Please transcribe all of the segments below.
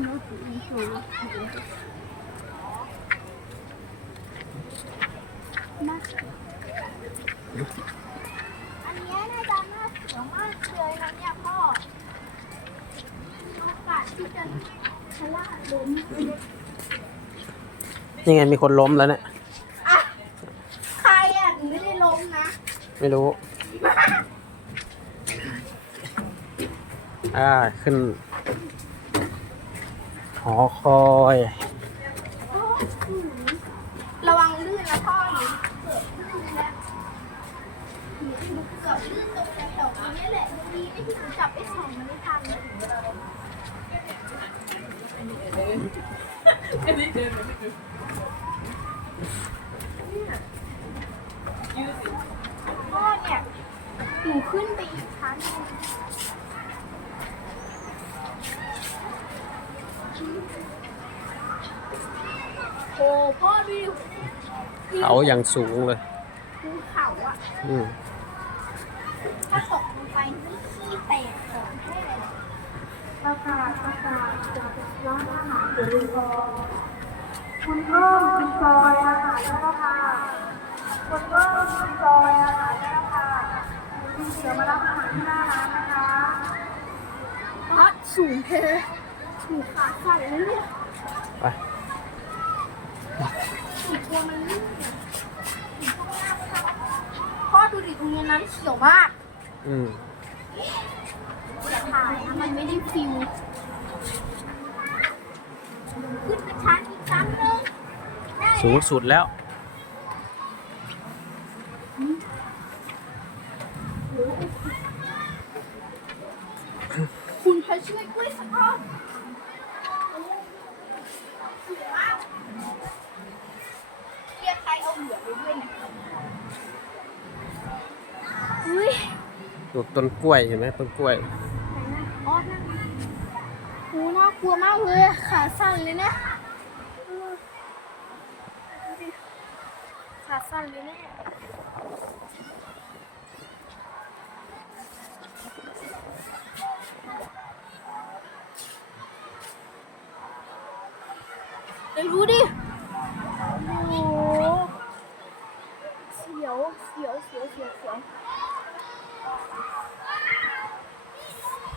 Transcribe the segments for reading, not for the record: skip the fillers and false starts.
อันนี้น่าจะน่าเสียวมากเลยนะเนี่ยพ่อโอกาสที่จะชะล่าล้มยังไงมีคนล้มแล้วเนี่ย อ่ะใครอ่ะถึงไม่ได้ล้มนะ ไม่รู้ขึ้นหอคอยระวังลื่นนะพ่อหนูเกือบลื่นแล้วหนูเกือบลื่นตรงแถวๆนี้แหละดีไม่ที่หนูจับไปส่องมันไม่ทันพ่อเนี่ยหนูขึ้นไปอีกชั้นหนึ่งโอ้พ่อดูดิ เขาอย่างสูงเลย ภูเขาอ่ะ ถ้าตกลงไปนี่ขี้แตกของแท้เลยประกาศจากร้านอาหารเดลิเวอรี่คุณเพิ่มคุณซอยอาหารแล้วค่ะคุณเพิ่มคุณซอยอาหารแล้วค่ะคุณเสือมารับอาหารที่หน้าร้านนะคะพัดสูงเทสูงขาสั่นเลยเนี่ย ไป สูงตัวมันลื่นพ่อดูดิตรงนี้น้ำเขียวมากอย่าถ่ายนะมันไม่ได้ฟิวขึ้นไปชั้นอีกชั้นหนึ่ง สูงสุดแล้ว คุณพระช่วยกล้วยสักก้อนเรียกใครเอาเหลือไปด้วยเนี่ยอุ้ย ดูต้นกล้วยเห็นไหมต้นกล้วย อ๋อนั่นโหน่ากลัวมากเลยขาสั่นเลยเนี่ยขาสั่นเลยเนี่ยเดี๋ยวรู้ดิโอ้โหเสียว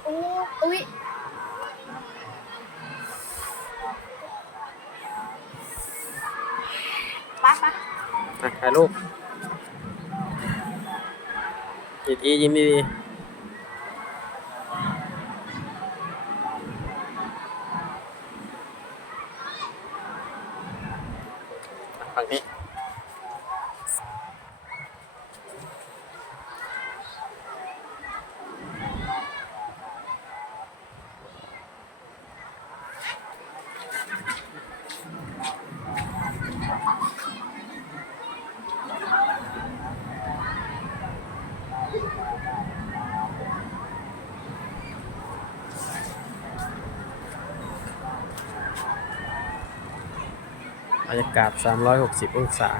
โอ้อุ๊ยไป ถ่ายรูปอีกทียิ้มดีๆฝั่งนี้บรรยากาศ360 องศา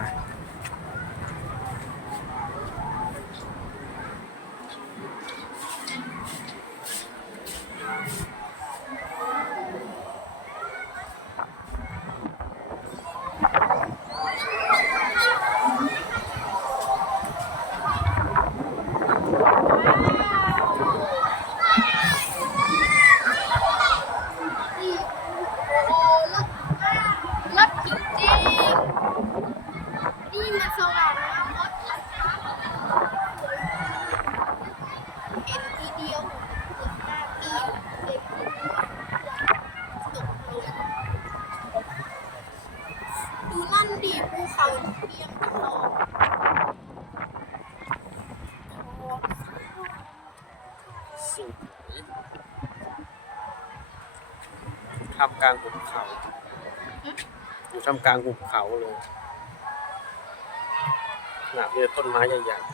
รถจริงๆนี่มันสว่างนะรถเห็นทีเดียวเกือบหน้าพี่เด็กตกลงดูนั่นดิภูเขาเทียมทองสูงท่ามกลางหุบเขาอยู่ท่ามกลางหุบเขาเลยหนามีต้นไม้ใหญ่ๆ